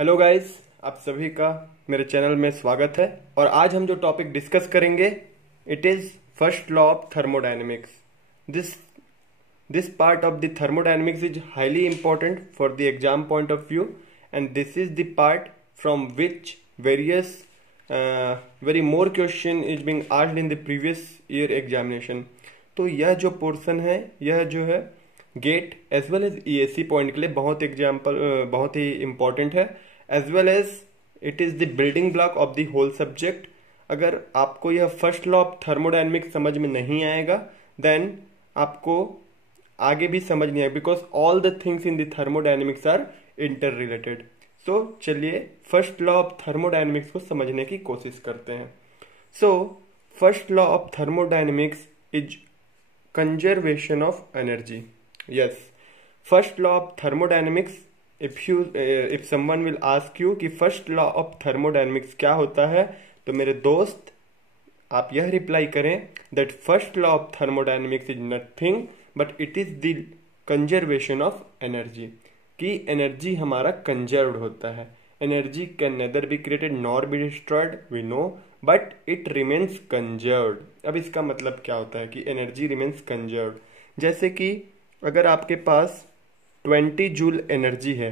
Hello guys, आप सभी का मेरे चैनल में स्वागत है। और आज हम जो टॉपिक डिस्कस करेंगे it is first law of thermodynamics. This this part of the thermodynamics is highly important for the exam point of view and this is the part from which various very more question is being asked in the previous year examination. तो यह जो portion है यह जो है GATE as well as ESC point के लिए बहुत ही इंपॉर्टेंट है, as well as it is the building block of the whole subject. अगर आपको यह फर्स्ट लॉ ऑफ थर्मोडायनेमिक्स समझ में नहीं आएगा देन आपको आगे भी समझ नहीं आएगा, because all the things in the thermodynamics are interrelated. So चलिए फर्स्ट लॉ ऑफ थर्मोडायनेमिक्स को समझने की कोशिश करते हैं। So first law of thermodynamics is conservation of energy. Yes, first law of thermodynamics, if someone will ask you कि first law of thermodynamics क्या होता है, तो मेरे दोस्त आप यह रिप्लाई करें that first law of thermodynamics is nothing but it is the conservation of energy, कि एनर्जी हमारा कंजर्व्ड होता है। Energy can neither be created nor be destroyed, we know, but it remains conserved. अब इसका मतलब क्या होता है कि एनर्जी रिमेन्स कंजर्व्ड। जैसे कि अगर आपके पास 20 जूल एनर्जी है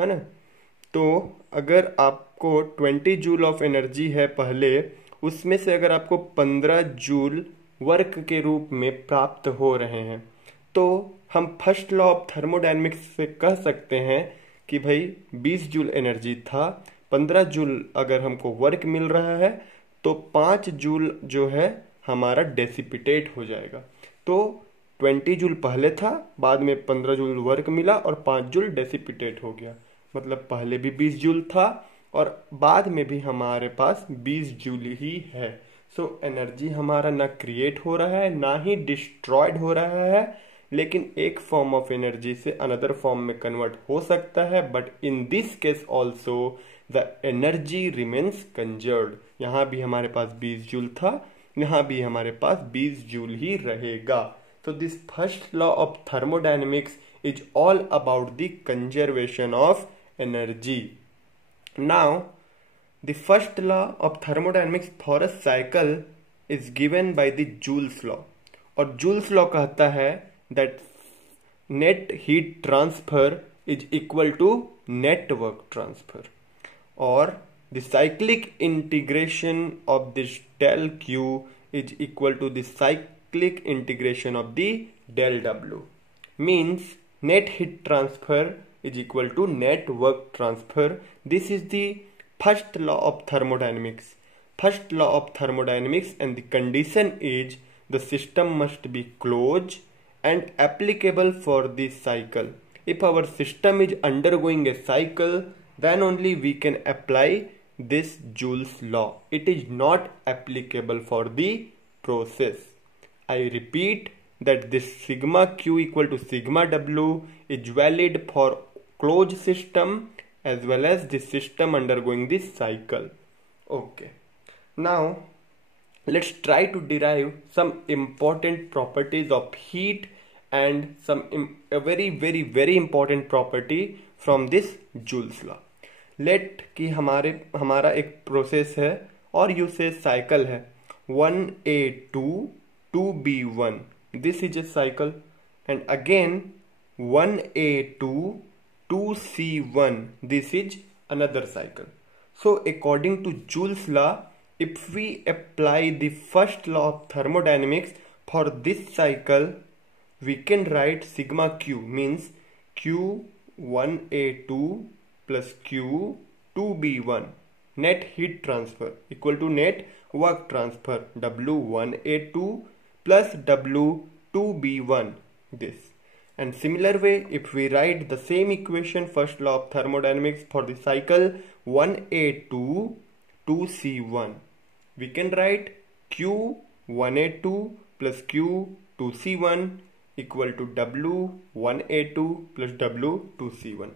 ना, तो अगर आपको 20 जूल ऑफ एनर्जी है पहले, उसमें से अगर आपको 15 जूल वर्क के रूप में प्राप्त हो रहे हैं, तो हम फर्स्ट लॉ ऑफ थर्मोडायनेमिक्स से कह सकते हैं कि भाई 20 जूल एनर्जी था, 15 जूल अगर हमको वर्क मिल रहा है तो 5 जूल जो है हमारा डेसिपिटेट हो जाएगा। तो 20 जूल पहले था, बाद में 15 जूल वर्क मिला और 5 जूल डेसिपिटेट हो गया। मतलब पहले भी 20 जूल था और बाद में भी हमारे पास 20 जूल ही है। सो एनर्जी हमारा ना क्रिएट हो रहा है ना ही डिस्ट्रॉयड हो रहा है, लेकिन एक फॉर्म ऑफ एनर्जी से अनदर फॉर्म में कन्वर्ट हो सकता है, but in this case also the energy remains conserved. यहाँ भी हमारे पास 20 जूल था, यहाँ भी हमारे पास 20 जूल ही रहेगा। So this first law of thermodynamics is all about the conservation of energy. Now, the first law of thermodynamics for a cycle is given by the Joule's law. और Joule's law कहता है that net heat transfer is equal to net work transfer. और the cyclic integration of this del Q is equal to the cyclic integration of the del W, means net heat transfer is equal to net work transfer. This is the first law of thermodynamics. First law of thermodynamics, and the condition is the system must be closed and applicable for the cycle. If our system is undergoing a cycle, then only we can apply this Joule's law. It is not applicable for the process. I repeat that this sigma q equal to sigma w is valid for closed system as well as the system undergoing this cycle. Okay, now let's try to derive some important properties of heat and a very important property from this Joule's law. Let कि हमारा एक process है और usage cycle है 1A2 2B1. This is a cycle, and again 1A2 2C1. This is another cycle. So according to Joule's law, if we apply the first law of thermodynamics for this cycle, we can write sigma q, means q1A2 plus q2B1, net heat transfer equal to net work transfer W1A2 plus W2B1, this. And similar way, if we write the same equation, first law of thermodynamics, for the cycle 1A2 2C1, we can write Q1A2 plus Q2C1 equal to W1A2 plus W2C1.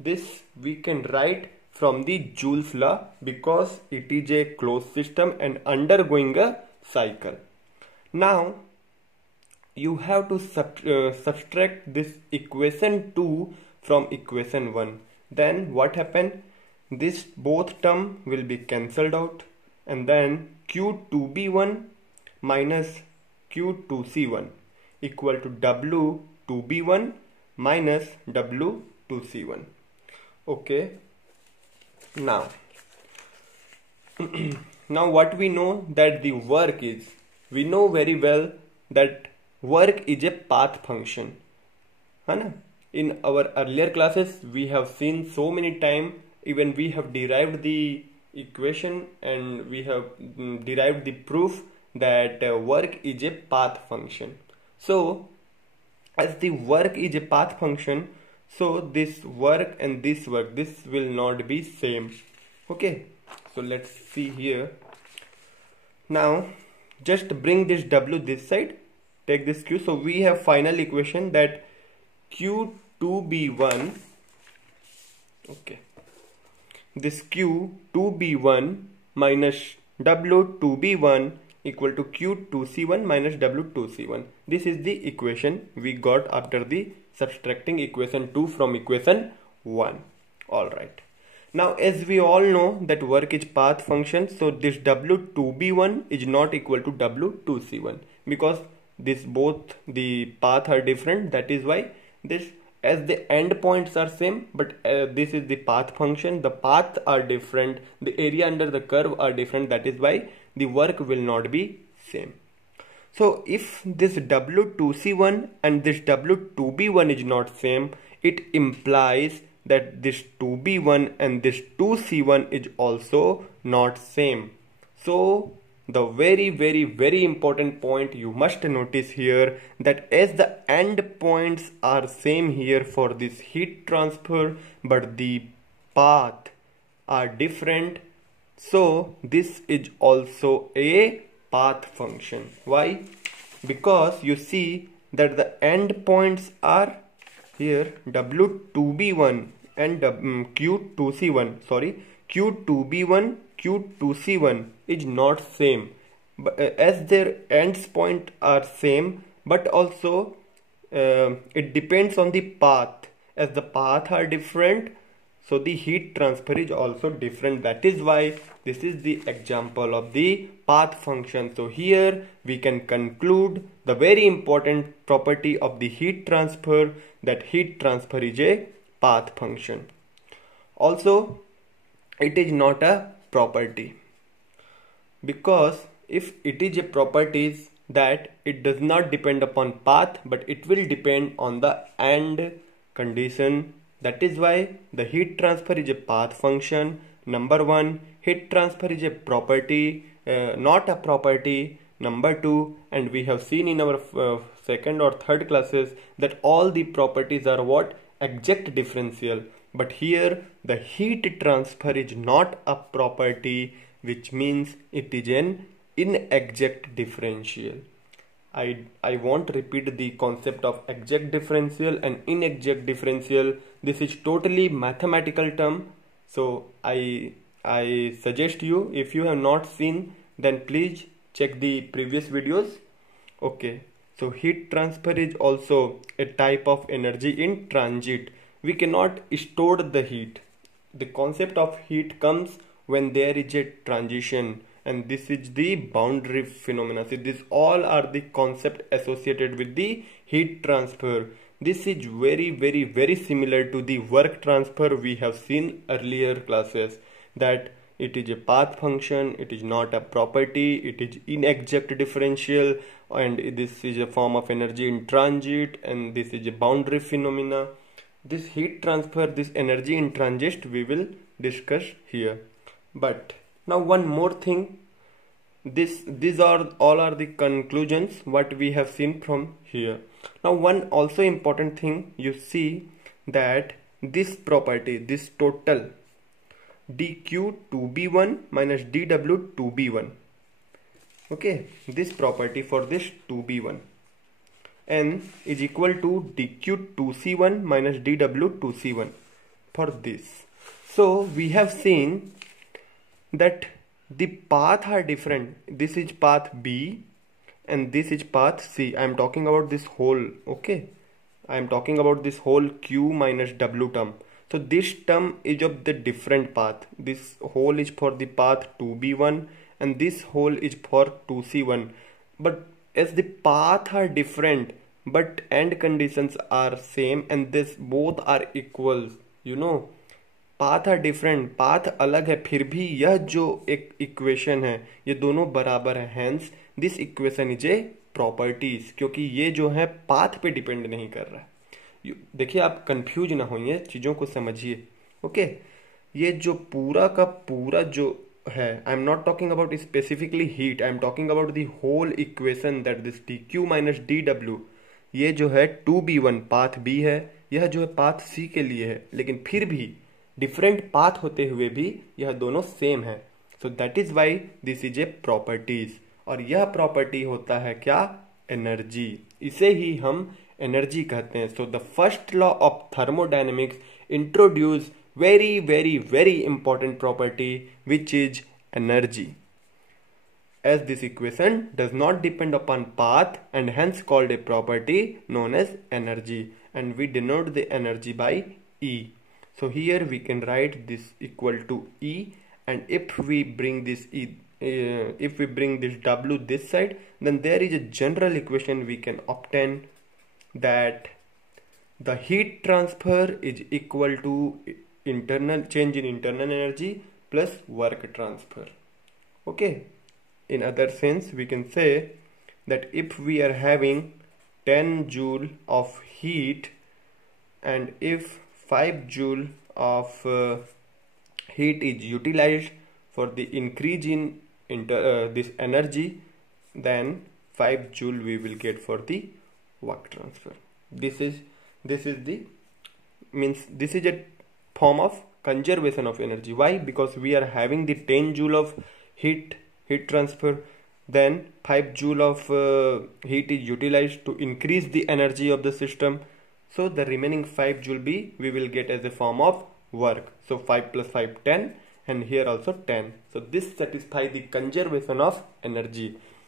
This we can write from the Joule's law because it is a closed system and undergoing a cycle. Now you have to subtract this equation 2 from equation 1. Then what happened? this both term will be cancelled out, and then Q2B1 minus Q2C1 equal to W2B1 minus W2C1. Okay, now now what we know that the work is, we know very well that work is a path function, है ना? In our earlier classes we have seen so many times, even we have derived the equation and we have derived the proof that work is a path function. So as the work is a path function, so this work and this work, this will not be same. Okay, so let's see here. Now just bring this W this side, take this Q. So we have final equation that Q2B1, okay, this Q2B1 minus W2B1 equal to Q2C1 minus W2C1. This is the equation we got after the subtracting equation 2 from equation 1. Alright. Now as we all know that work is path function, so this W2B1 is not equal to W2C1 because this both the path are different. That is why this, as the end points are same, but this is the path function, the paths are different, the area under the curve are different. That is why the work will not be same. So if this W2C1 and this W2B1 is not same, it implies that this 2B1 and this 2C1 is also not same. So the very important point you must notice here, that as the end points are same here for this heat transfer, but the path are different, so this is also a path function. Why? Because you see that the end points are here W2B1 and Q2C1, sorry, Q2B1, Q2C1 is not same, but as their ends point are same, but also it depends on the path. As the path are different, so the heat transfer is also different. That is why this is the example of the path function. So here we can conclude the very important property of the heat transfer, that heat transfer is a path function. Also, it is not a property, because if it is a property, that it does not depend upon path, but it will depend on the end condition. That is why the heat transfer is a path function. Number 1, heat transfer is a property, not a property. Number 2, and we have seen in our second or third classes that all the properties are what? Exact differential. But here the heat transfer is not a property, which means it is an inexact differential. I won't repeat the concept of exact differential and inexact differential. This is totally mathematical term. So I suggest you, if you have not seen, then please check the previous videos. Okay, so heat transfer is also a type of energy in transit. We cannot store the heat. The concept of heat comes when there is a transition, and this is the boundary phenomena. See, these all are the concept associated with the heat transfer. This is very similar to the work transfer we have seen earlier classes, that it is a path function, it is not a property, it is inexact differential, and this is a form of energy in transit, and this is a boundary phenomena. This heat transfer, this energy in transit, we will discuss here. But now one more thing, these are all are the conclusions what we have seen from here. Now one also important thing, you see that this property, this total dQ2B1 minus dW2B1, okay, this property for this 2B1 n is equal to dQ2C1 minus dW2C1 for this. So we have seen that the path are different. This is path B and this is path C. I am talking about this whole, okay, I am talking about this whole Q minus W term. So this term is of the different path. This hole is for the path 2b1 and this hole is for 2c1. But as the path are different but end conditions are same and this both are equals, you know, path are different, path अलग है, फिर भी यह जो एक equation है ये दोनों बराबर है, hence this equation is a properties, क्योंकि ये जो है पाथ पे डिपेंड नहीं कर रहा है। देखिए आप कंफ्यूज ना होइए, चीज़ों को समझिए। ओके, ये जो पूरा का पूरा जो है, I am not talking about specifically heat, I am talking about the whole equation that this dq minus dw, ये जो है 2b1 पाथ b है, यह जो है पाथ c के लिए है, लेकिन फिर भी डिफरेंट पाथ होते हुए भी यह दोनों सेम है। So that is why this is a properties, और यह प्रॉपर्टी होता है क्या? एनर्जी। इसे ही हम एनर्जी कहते हैं। So the first law of thermodynamics introduce very very very important property which is energy, as this equation does not depend upon path and hence called a property known as energy, and we denote the energy by E. So here we can write this equal to E, and if we bring this E, if we bring this W this side, then there is a general equation we can obtain that the heat transfer is equal to internal change in internal energy plus work transfer. Okay, in other sense we can say that if we are having 10 joule of heat and if 5 joule of heat is utilized for the increase in this energy, then 5 joule we will get for the work transfer. This is the means this is a form of conservation of energy. Why? Because we are having the 10 joule of heat transfer, then 5 joule of heat is utilized to increase the energy of the system. So the remaining 5 joule we will get as a form of work. So 5 plus 5 10, and here also 10. So this satisfies the conservation of energy.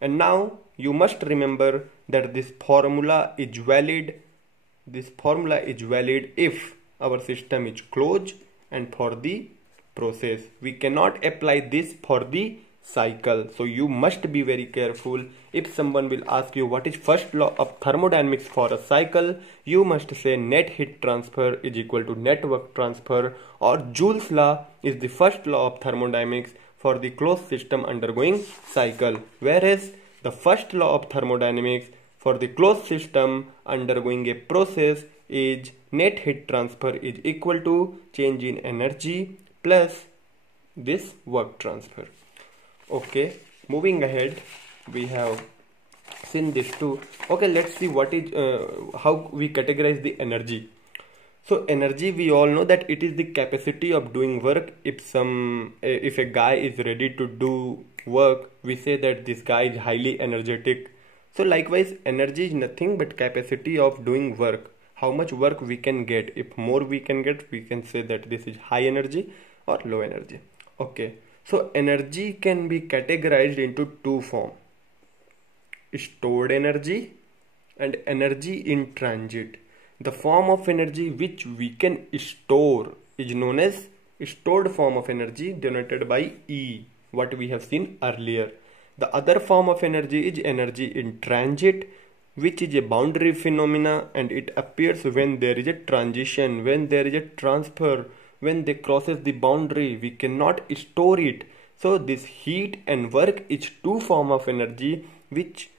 And now you must remember that this formula is valid. This formula is valid if our system is closed and for the process. We cannot apply this for the cycle. So you must be very careful. If someone will ask you what is first law of thermodynamics for a cycle, you must say net heat transfer is equal to net work transfer, or Joule's law is the first law of thermodynamics for the closed system undergoing cycle, whereas the first law of thermodynamics for the closed system undergoing a process is net heat transfer is equal to change in energy plus this work transfer. Okay, moving ahead, we have seen this too. Okay, let's see what is how we categorize the energy. So energy, we all know that it is the capacity of doing work. If a guy is ready to do work, we say that this guy is highly energetic. So likewise, energy is nothing but capacity of doing work. How much work we can get. If more we can get, we can say that this is high energy or low energy. Okay. So energy can be categorized into two forms: stored energy and energy in transit. The form of energy which we can store is known as stored form of energy, denoted by E, what we have seen earlier. The other form of energy is energy in transit, which is a boundary phenomena, and it appears when there is a transition, when there is a transfer. When they crosses the boundary, we cannot store it. So this heat and work is two form of energy which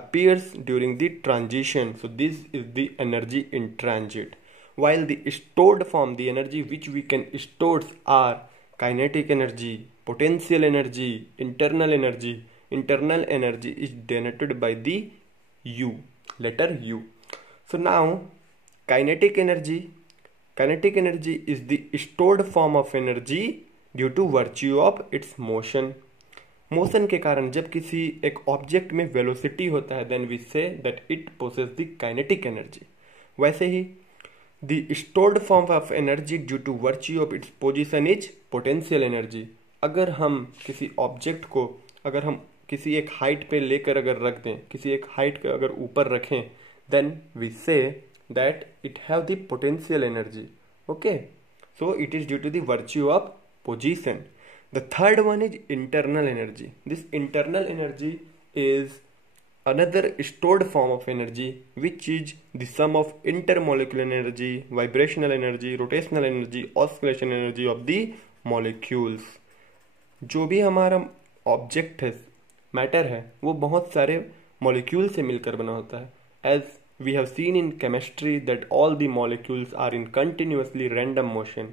appears during the transition. So this is the energy in transit. While the stored form, the energy which we can store, are kinetic energy, potential energy, internal energy. Internal energy is denoted by the U, letter U. So now kinetic energy is the stored form of energy due to virtue of its motion. Motion के कारण जब किसी एक object में velocity होता है, then we say that it possess the kinetic energy. वैसे ही the stored form of energy due to virtue of its position is potential energy. अगर हम किसी ऑब्जेक्ट को अगर हम किसी एक हाइट पे लेकर अगर रख दें, किसी एक हाइट पे अगर ऊपर रखें, देन वी से that it have the potential energy. Okay, so it is due to the virtue of position. The third one is internal energy. This internal energy is another stored form of energy, which is the sum of intermolecular energy, vibrational energy, rotational energy, oscillation energy of the molecules. जो भी हमारा object है, matter है, वो बहुत सारे molecule से मिलकर बना होता है. As we have seen in chemistry that all the molecules are in continuously random motion.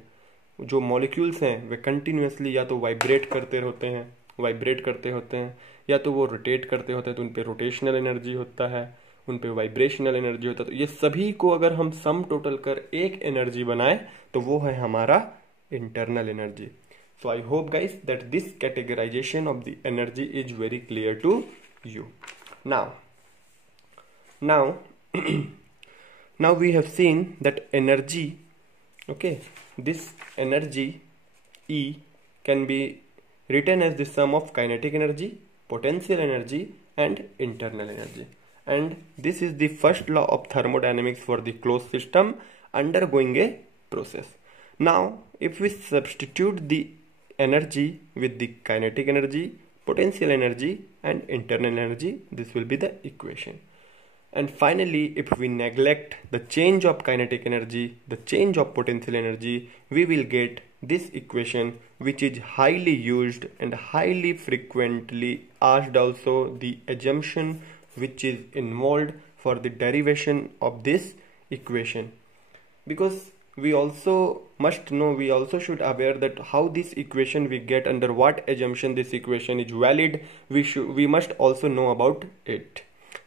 जो मॉलिक्यूल्स हैं वे कंटिन्यूसली या तो वाइब्रेट करते होते हैं या तो वो रोटेट करते होते हैं, तो उन पे रोटेशनल एनर्जी होता है, उन पे वाइब्रेशनल एनर्जी होता है. तो ये सभी को अगर हम सम टोटल कर एक एनर्जी बनाए तो वो है हमारा internal energy. So I hope guys that this categorization of the energy is very clear to you. Now now we have seen that energy, okay, this energy E can be written as the sum of kinetic energy, potential energy and internal energy. And this is the first law of thermodynamics for the closed system undergoing a process. Now if we substitute the energy with the kinetic energy, potential energy and internal energy, this will be the equation. And finally, if we neglect the change of kinetic energy, the change of potential energy, we will get this equation, which is highly used and highly frequently asked. Also the assumption which is involved for the derivation of this equation, because we also must know, we also should aware that how this equation we get, under what assumption this equation is valid, we must also know about it.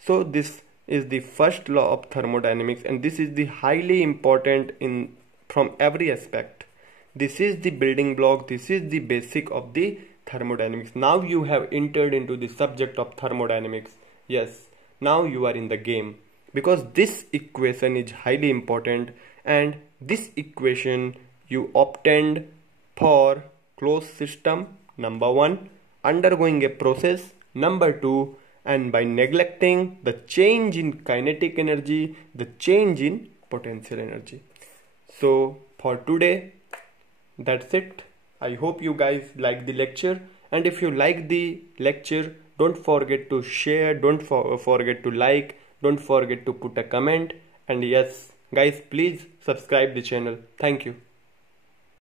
So this is the first law of thermodynamics, and this is the highly important in from every aspect. This is the building block, this is the basic of the thermodynamics. Now you have entered into the subject of thermodynamics. Yes, now you are in the game, because this equation is highly important, and this equation you obtained for closed system, number 1, undergoing a process, number 2, and by neglecting the change in kinetic energy, the change in potential energy. So for today, that's it. I hope you guys like the lecture, and if you like the lecture, don't forget to share, don't forget to like, don't forget to put a comment, and yes guys, please subscribe the channel. Thank you.